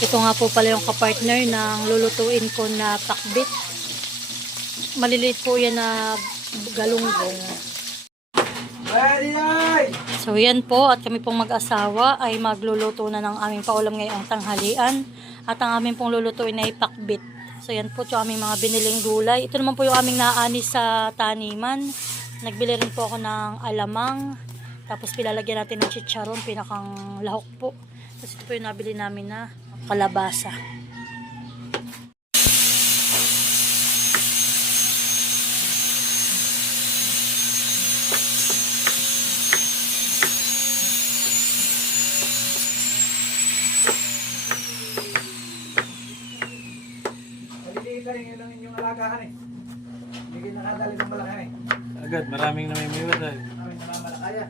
Ito nga po pala yung kapartner ng lulutuin ko na pakbit. Maliliit po yan na galunggong. So yan po, at kami pong mag-asawa ay magluluto na ng aming paulam ngayong tanghalian. At ang aming pong lulutuin ay pakbit. So yan po yung aming mga biniling gulay. Ito naman po yung aming naanis sa taniman. Nagbili rin po ako ng alamang. Tapos pilalagyan natin ng chicharon, pinakang lahok po. Tapos ito po yung nabili namin na kalabasa. Yun lang inyong alagahan eh. Hindi kayo nakadali ng malakan eh. Agad, maraming namimiwas dahil. Maraming namamalakaya.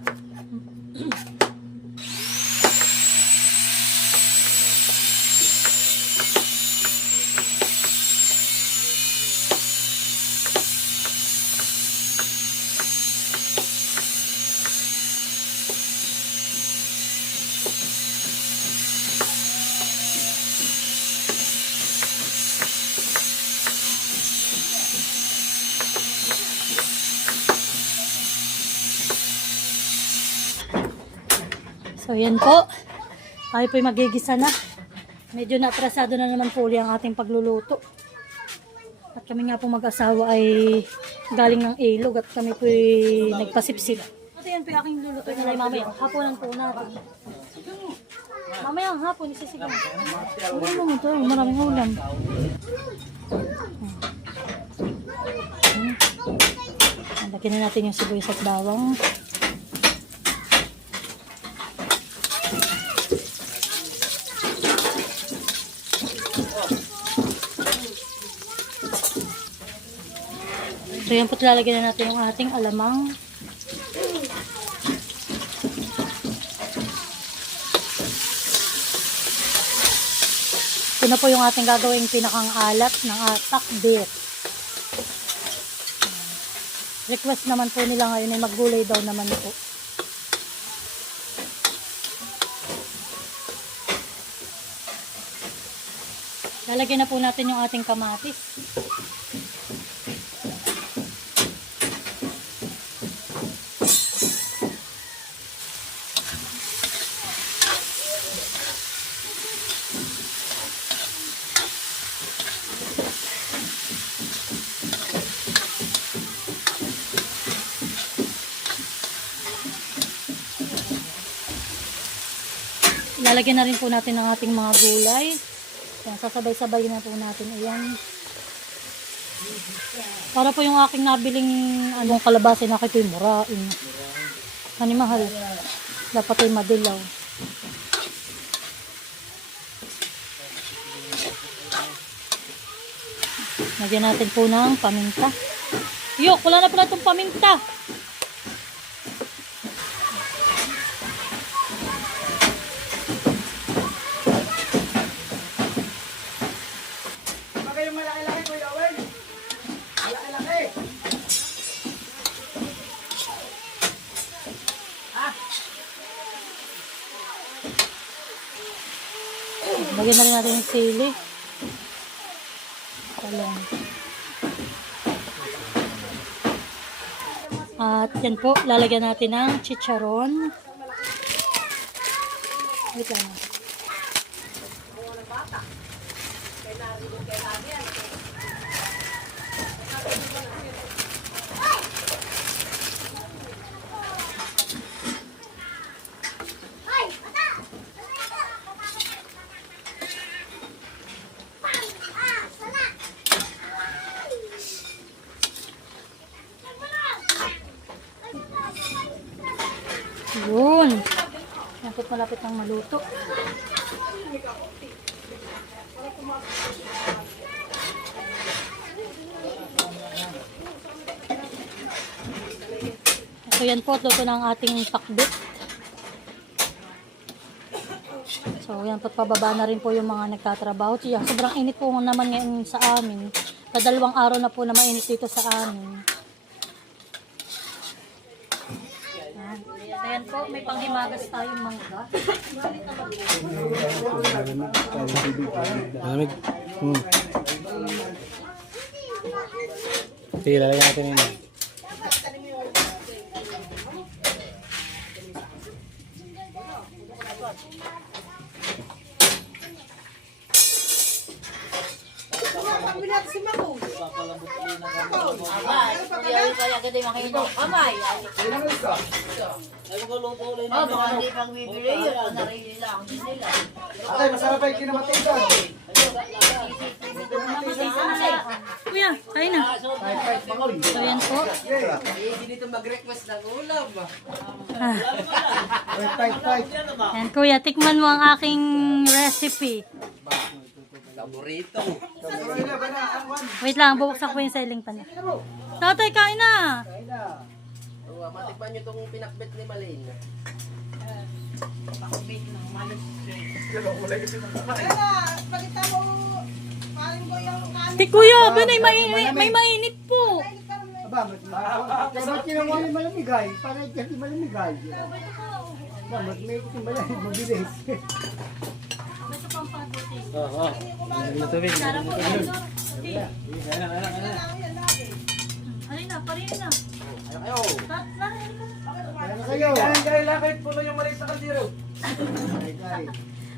So yan po, tayo po'y magigisa na. Medyo natrasado na naman po ang ating pagluluto. At kami nga po mag-asawa ay galing ng ilog at kami po'y nagpasipsip. Ito yan po yung aking luluto na mamaya. Haponan po natin. Mamaya ang hapon, isisigang. Ulam mo ito, maraming ulam. Lagyan na natin yung sibuyas at bawang. So yan po, lalagyan na natin yung ating alamang. Ito na po yung ating gagawing pinakang alat ng pakbit. Request naman po nila ngayon ay maggulay daw naman po. Lalagyan na po natin yung ating kamatis. Lalagyan na rin po natin ang ating mga gulay. Yan, sasabay-sabay na po natin. Ayan. Para po yung aking nabiling kalabasa na kayo murain. Ani mahal. Dapat ay madilaw. Lagyan natin po ng paminta. Yok, wala na po na itong paminta. Lagyan na rin natin yung sili. Talong. At yan po, lalagyan natin ng chicharon. Wait lang. Yun. Malapit ng maluto. So yan po, luto ng ating pakbit. So yan po, pababa na rin po yung mga nagtatrabaho. Sobrang init po naman ngayon sa amin. Kadalawang araw na po na mainit dito sa amin. Yan. So yan po, may panghimagas tayong mangga. Malamig. Sige, lalagyan natin yun. Kaya agad ay makainom. Kamay. Baka hindi pang bibili yun. Narili lang. Atay, masarap ay kinamatisan. Kuya, kain na. So yan po. Dito mag-request ng ulam. Ah. Yan kuya, tikman mo ang aking recipe. Paborito. Wait lang, bubuksan ko yung selling pan. Tatay, kain na. Matikman nyo itong pinakbet ni Malin. Ti kuya, banay may mainit po. Aba, mas kinuha yung malamigay, para kasi malamigay. Aba, mas may malamig, mabilis. Oo. Tubig. Alin na, parin na. Ayaw. Ano kayo? Kaya lakit puno yung maliit na kaldero.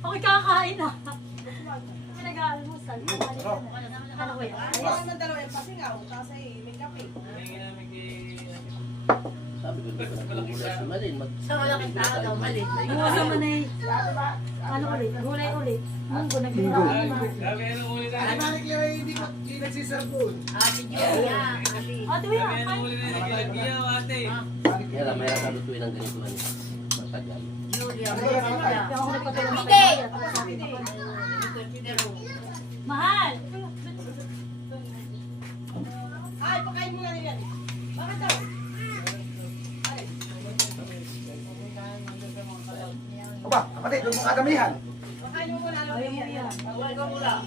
Okay, kakain na. Pinag-aalmusal. Ano kuya? Sabi ko dito nagugula si Malin. Sa malaking tao daw, mali. Ano naman eh. Ano ulit? Gulay ulit. Munggo nag-gulay. Sabi, anong uli na? Hindi nagsisarbon. Ate Kuya, kain. Uli na nagkilagiyaw, ate. Kaya lang, mayroon kalutuin ng ganito man. Matagal. Ako nagpatulong sa kanya. Mahal! Ay, pakain mo nga nila. Bakit daw? Aba, kapatid, huwag mong kadamihan. Pakain mo muna. Ayaw mo yan.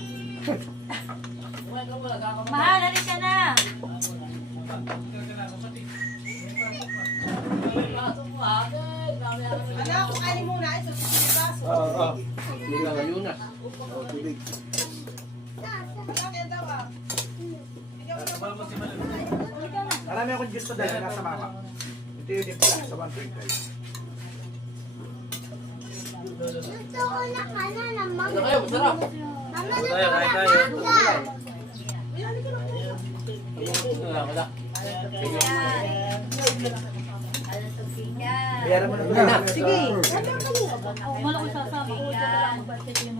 Mahal, halika na! Anak, pakain muna. Ito, sisilibaso. Hindi lang ngayon na. Anak, yan daw ah. Marami akong gusto dahil nasa mama. Ito yun yung pala sa 1.5. Gusto ko na kana naman. Ano kayo? Masarap. Mama, Tayo, kain tayo. Wala. Bayaran mo na ito. Sige. Malaki sasama ko. Diyan ka lang mag-budget yun.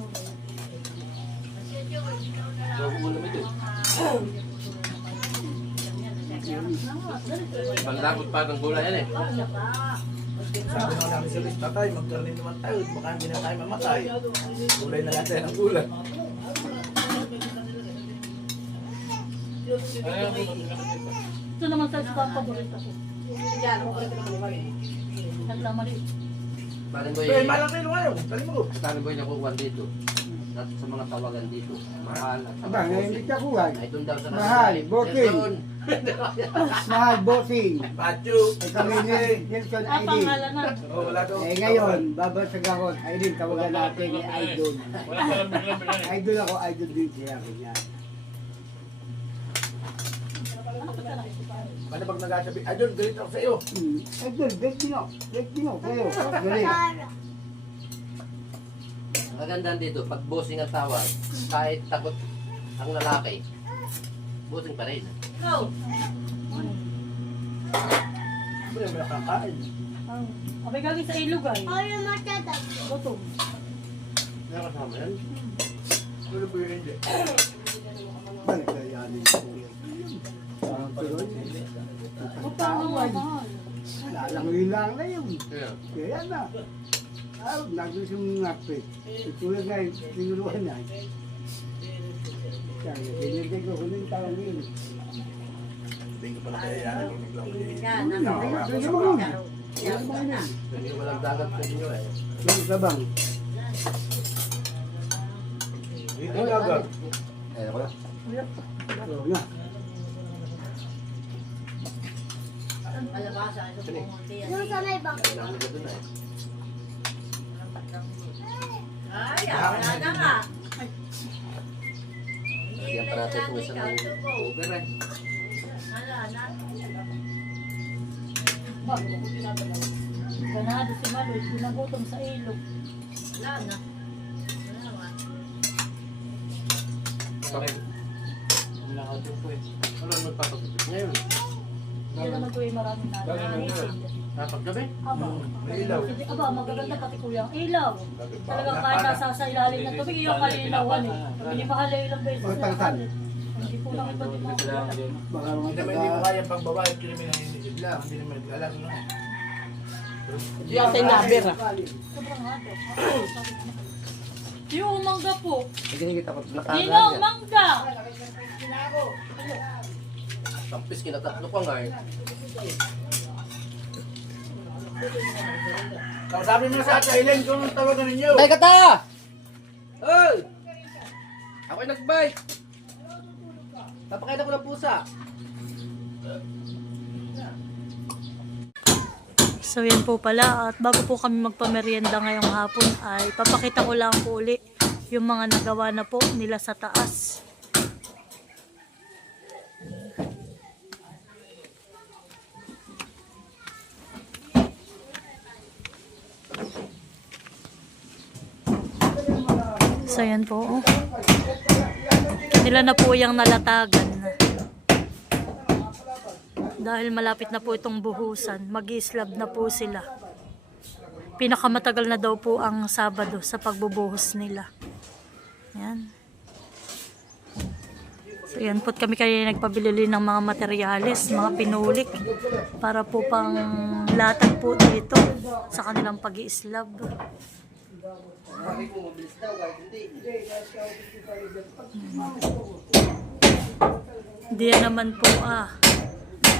Ulam ito. Pangdakot pa ng gulay yan eh. Sabi naman namin si Luis, tatay, magkarnin naman tayo. Baka hindi na tayo mamatay. Gulay na lang tayo ng gulay. Ito naman sa spot paborito ko. Naglamali. Parin boy. Pero malaki nung ayaw. Tali mo. Parin boy nakukuha dito. At sa mga tawagan dito. Mahal. Aba, ngayon hindi ka kuhan. Ay, doon daw sa Mahal, bossing. Doon. Mahal, bossing. Pacho. Ay kami ni Nelson Ah, ID. pangalan na. Oh, wala daw. Eh ngayon, babasag ako. Ay din, tawagan natin ni Idol. Wala ka lang biglang. Idol ako, idol din siya. Ganyan. Ano pag nagsasabi, Idol, galit ako sa iyo. Idol, great dino. Great dino. Kayo. Galing. Magandang dito, pag bossing ang tawag, kahit takot ang lalaki, bossing pa rin. Siyempre, may nakakain. Abay galing sa ilog ay. Ayaw matatag. Gutom. Ano kasama yan? Ano po yun hindi? Balik na yanin ko. Parang tuloy. Utang mo, mahal. Lalangoy lang na yun. Kaya, Kaya na. Nagdos yung ngapit. Itulad nga, tinuluhan niya. Kaya, pinigay ko kung yung tawag yun. Hindi ko pala kaya yan. Pwede mo yun. Pwede mo yun. hindi walang dagat sa inyo eh. Yung sabang. Dito gagag. Kaya ko lang. Oo na. Yung sa may bangko. Kailangan ka doon eh. Ay, wala na nga. Lagyan pa natin kung isang over eh. Ganado si Maloy, pinagutom sa ilog. Wala na. Bakit? Nakatulog po eh. Ano magpapagupit ngayon? Hindi naman po yung maraming nanisid. Napaggabi? Aba, May ilaw. aba, magaganda pati kuya ang ilaw. Talagang kahit nasa sa ilalim ng tubig, yung kalinawan eh. Sabi ni Mahal ay ilang beses na kalit. Hindi po lang iba din mga kuya. Baka Hindi mga naman hindi mo kaya pagbabayad, kaya naman nanginigid lang. Hindi naman naglalaro lang. Yung tayo naber ah. Sobrang hado. Yung mangga po. Naginigit ako. Yung mangga. Tampis kinatatlo ko nga eh. Sabi mo sa Thailand kung anong tawagan ninyo. Tay ka ta! Hoy! Ako'y nag-bike! Papakain ako ng pusa. So yan po pala, at bago po kami magpamerienda ngayong hapon ay papakita ko lang po uli yung mga nagawa na po nila sa taas. So yan po. Oh. Nila na po yung nalatagan. Dahil malapit na po itong buhusan, mag-i-slab na po sila. Pinakamatagal na daw po ang Sabado sa pagbubuhos nila. Yan. So yan po kami kaya nagpabili ng mga materyales, mga pinulik para po pang latag po dito sa kanilang pag-i-slab. Diyan naman po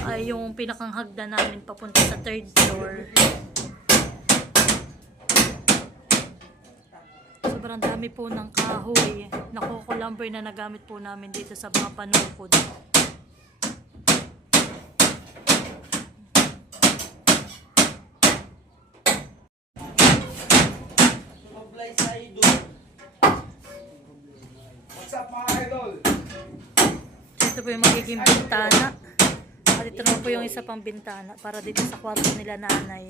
ay yung pinakang hagdan namin papunta sa 3rd floor. Sobrang dami po ng kahoy na kukulamboy na nagamit po namin dito sa mga panukod. What's up mga idol? Ito po yung magiging bintana. At ito naman po yung isa pang bintana para dito sa kwarto nila nanay.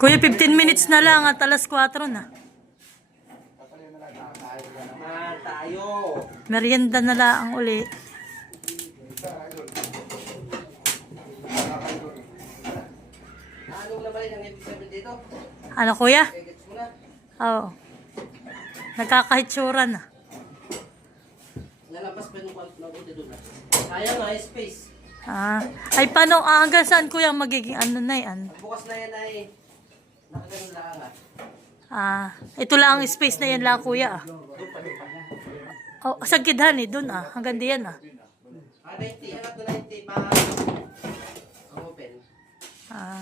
Kuya, 15 minutes na lang at alas 4 na. Merienda na lang uli. Anong naman ang ibig sabihin dito? Ano kuya? Gets mo na? Oo. Nagkakahitsura na. Lalabas pa nung mabuti doon na. Kaya nga, space. Ay paano, hanggang saan kuya magiging ano na yan? Bukas na yan ay nakaganon lang nga. Ito lang ang space na yan lang kuya. Oh, sa gidhan doon hanggang diyan 90, angat na 90 pa. Ang open. Yan,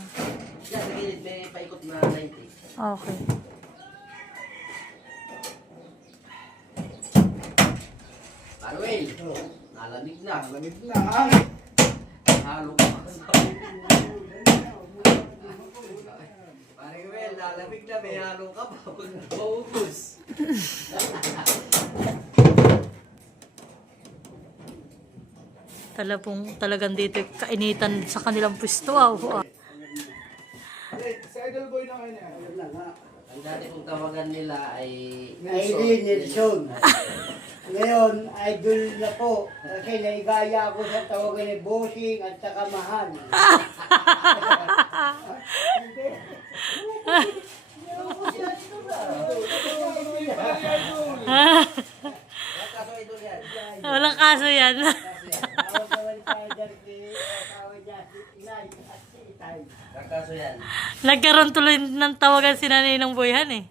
sa gilid may paikot na 90. Okay. Manuel, nalamig na. Lamig na. Halo ka. Parang Well, nalamig na. May halo ka pa. Huwag na maubos. Talagang dito kainitan sa kanilang pwesto. Si Idol Boy na kayo niya. Ang dati kong tawagan nila ay Idol Nelson. Ngayon, idol na po. Kasi naigaya ako sa tawagan ni Bossing at saka Mahal. kaso idol yan. Walang kaso yan. Tawag naman tayo dati, asawa niya, si Inay at si Itay. Kaso yan. Nagkaroon tuloy ng tawagan si Nanay ng Boyhan eh.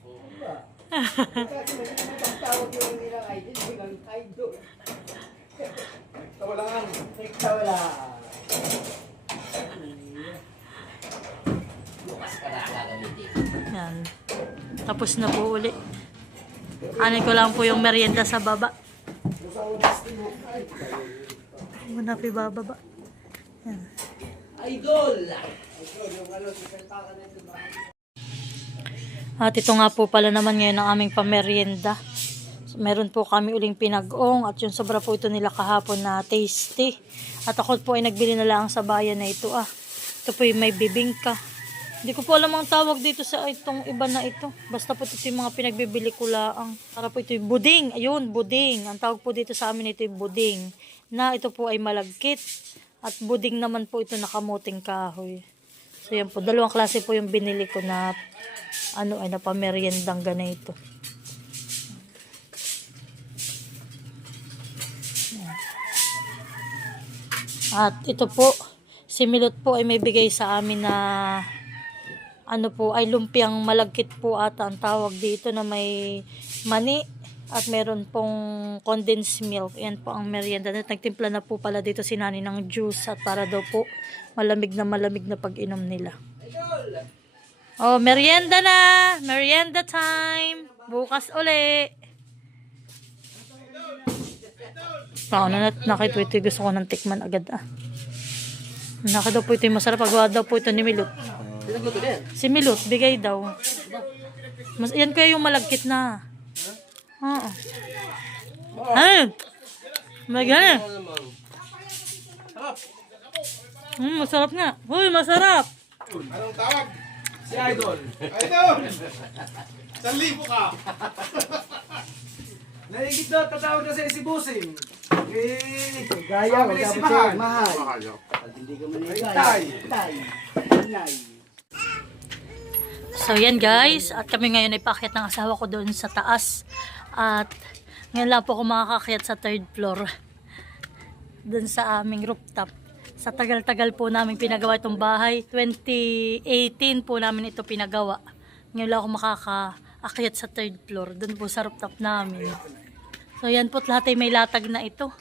Kasi may tawag yung nilang idol, yung idol. Tawalangan. Wala. Bukas ka na gagamitin. Yan. Tapos na po uli. Anin ko lang po yung merienda sa baba. Muna po bababa. Yan. Idol! At ito nga po pala naman ngayon ang aming pamerienda. Meron po kami uling pinag-ong at yung sobra po ito nila kahapon na tasty. At ako po ay nagbili na lang sa bayan na ito. Ito po yung may bibingka. Hindi ko po alam ang tawag dito sa itong iba na ito. Basta po ito yung mga pinagbibili ko lang. Para po ito yung buding. Ayun, buding. Ang tawag po dito sa amin ito yung buding. Na ito po ay malagkit. At buding naman po ito nakamuting kahoy. So yan po, dalawang klase po yung binili ko na ay na pameriendang ganito. At ito po, si Milot po ay may bigay sa amin na ay lumpiang malagkit po ata ang tawag dito na may mani at meron pong condensed milk. Yan po ang merienda. Nagtimpla na po pala dito si Nani ng juice at para daw po malamig na pag-inom nila. Oh, merienda na! Merienda time! Bukas uli! Paano nakita ito, gusto ko ng tikman agad Naka daw po ito yung masarap. Pagawa daw po ito ni Milot. Si Milot, bigay daw. Yan kaya yung malagkit na. Oo. Ay! Magana. Masarap nga. Uy, masarap! Anong tawag? Si Idol. Idol! 1,000 ka! Naigit daw, tatawag kasi si Busing. Gaya, Sabi ni wag si ka Mahal. mahal. Pag hindi ka manigaya. Tay. Tay. Nay. So yan guys, at kami ngayon ay paakyat ng asawa ko doon sa taas. At ngayon lang po ako makakakyat sa 3rd floor. Doon sa aming rooftop. Sa tagal-tagal po namin pinagawa itong bahay. 2018 po namin ito pinagawa. Ngayon lang ako makakaakyat sa 3rd floor. Doon po sa rooftop namin. So yan po, lahat ay may latag na ito.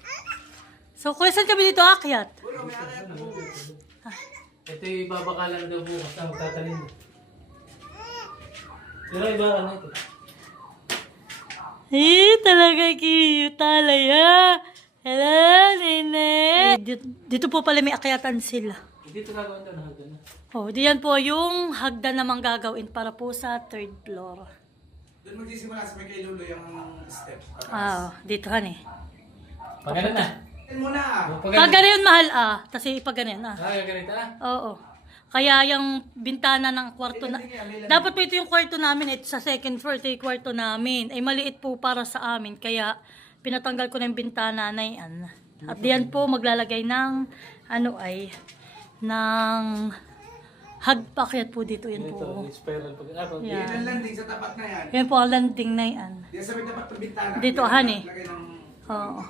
So kung saan kami dito aakyat? Ito yung ibabakalan daw bukas na magtatalin. Pero iba ano ito? Talaga cute talaya. Hello, nene. Dito po pala may akyatan sila. Dito gagawin daw na hagdan na. Oh, diyan po yung hagdan namang gagawin para po sa 3rd floor. Doon magsisimula sa may kay Lolo yung step. Dito han eh. Pagano na? Yan muna Pag ganyan mahal kasi pag ganyan Ganito Oo. Kaya yung bintana ng kwarto na dapat po ito yung kwarto namin ito sa 2nd floor, ito yung kwarto namin. Ay maliit po para sa amin kaya pinatanggal ko na yung bintana na yan. At diyan po maglalagay ng ng hagpakyat po dito yan po. Spiral pag Yan Yan. ang landing sa tapat na yan. Yan po ang landing na yan. Yan sa may tapat ng bintana. Dito han eh. Lagay ng... Oo.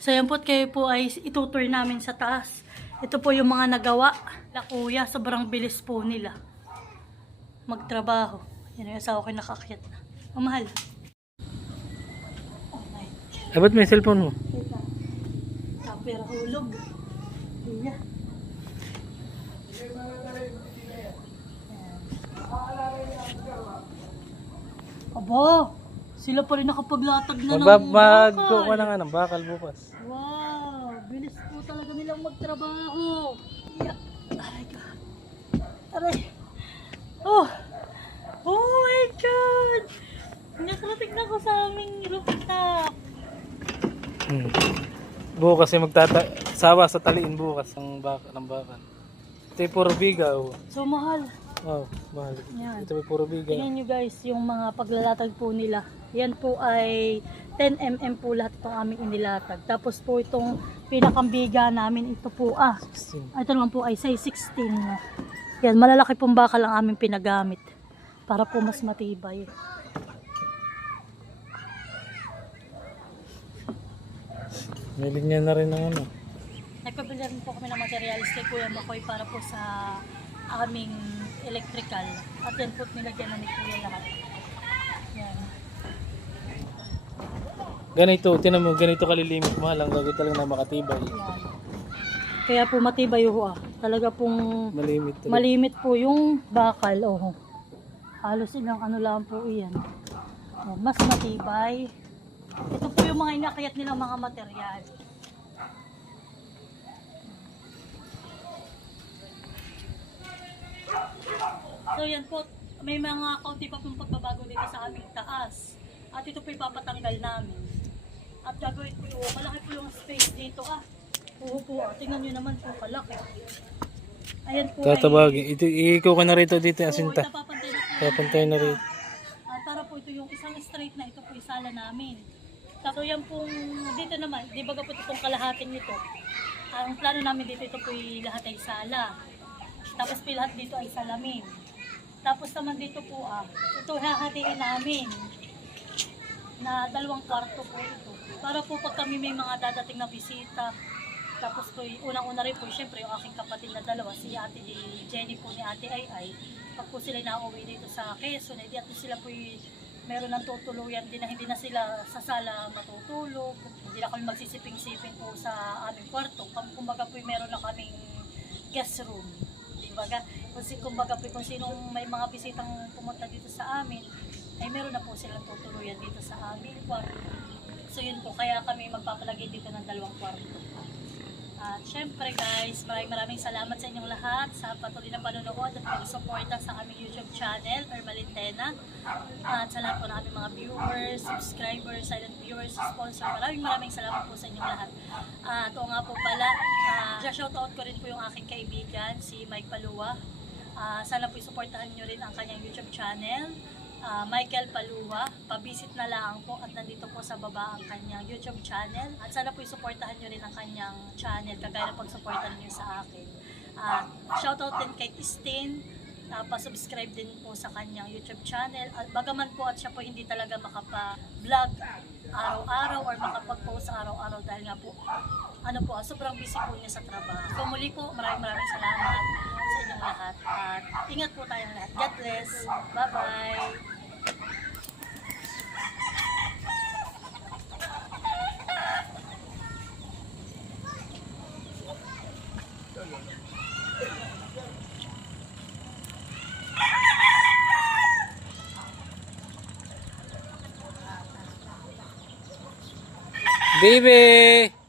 So yan po kayo po ay itutour namin sa taas. Ito po yung mga nagawa. La kuya, sobrang bilis po nila magtrabaho. Yan yung asawa ko nakakyat na. Mahal. Ba't may cellphone mo? Kapira hulog. Iya. Aba, sila pa rin nakapaglatag na ng Magkukuha bakal. na nga ng bakal bukas. Wow, bilis po talaga nilang magtrabaho. Yeah. Aray ka. Aray. Oh my God. Nakarating na ko sa aming rooftop. Bukas ay sawa sa taliin bukas ng bakal. Ito ay puro bigaw. So mahal. Oh, mahal. Yan. Ito ay puro bigaw. Tingnan nyo guys, yung mga paglalatag po nila. Yan po ay 10mm po lahat itong aming inilatag. Tapos po itong pinakambiga namin, ito po ito naman po ay size 16. Yan, malalaki pong bakal ang aming pinagamit. Para po mas matibay. May linya na rin ng ano. Nagpabili rin po kami ng materials kay Kuya Makoy para po sa aming electrical. At yan po nilagyan na ni Kuya lahat. Yan. Ganito, tinan mo, ganito kalilimit mahal ang gagawin talaga na makatibay. Yan. Kaya po matibay ho Talaga pong Malimit. malimit po yung bakal. Oh. Halos ilang ano lang po iyan. Oh, mas matibay. Ito po yung mga inakayat nilang mga material. So yan po, may mga kaunti pa pong pagbabago dito sa aming taas. At ito po ipapatanggal namin. At gagawin po yung, malaki po yung space dito Oo po tingnan nyo naman po kalaki. Ayan po Tatabagin. Ito, iiko ko na rito dito yung Oo, asinta. napapantay na po. Papantay na rito. At para po ito yung isang straight na ito po yung sala namin. Tapos yan pong dito naman, di ba po itong kalahating ito. Ang plano namin dito ito po yung lahat ay sala. Tapos po lahat dito ay salamin. Tapos naman dito po ito hahatiin namin na 2 kwarto po ito. Para po pag kami may mga dadating na bisita. Tapos po unang-una rin po syempre yung aking kapatid na 2, si Ate Jenny po ni Ate Ay. Pag po sila nauwi dito sa Quezon, at sila po meron ng tutuluyan din na hindi na sila sa sala matutulog. Hindi na kami magsisiping-siping po sa aming kwarto. Kumbaga po meron na kaming guest room. Kumbaga po kung sinong may mga bisitang pumunta dito sa amin, ay meron na po silang tutuluyan dito sa aming kwarto. So yun po, kaya kami magpapalagay dito ng 2 kwarto. At syempre guys, maraming salamat sa inyong lahat sa patuloy na panonood at pag-suporta sa aming YouTube channel, Permalintena. At sa lahat po ng aming mga viewers, subscribers, silent viewers, sponsor. Maraming salamat po sa inyong lahat. At oo nga po pala, shoutout ko rin po yung aking kaibigan, si Mike Palua. Sana po isuportahan nyo rin ang kanyang YouTube channel. Michael Palua, pabisit na lang po at nandito po sa baba ang kanyang YouTube channel at sana po isuportahan nyo rin ang kanyang channel kagaya ng pagsuportahan nyo sa akin. Shoutout din kay Christine, pa-subscribe din po sa kanyang YouTube channel at bagaman po at siya po hindi talaga makapa-vlog araw-araw or makapag-post araw-araw dahil nga po sobrang busy po niya sa trabaho. So muli po, maraming salamat sa inyong lahat at ingat po tayong lahat. God bless. Bye-bye. Baby!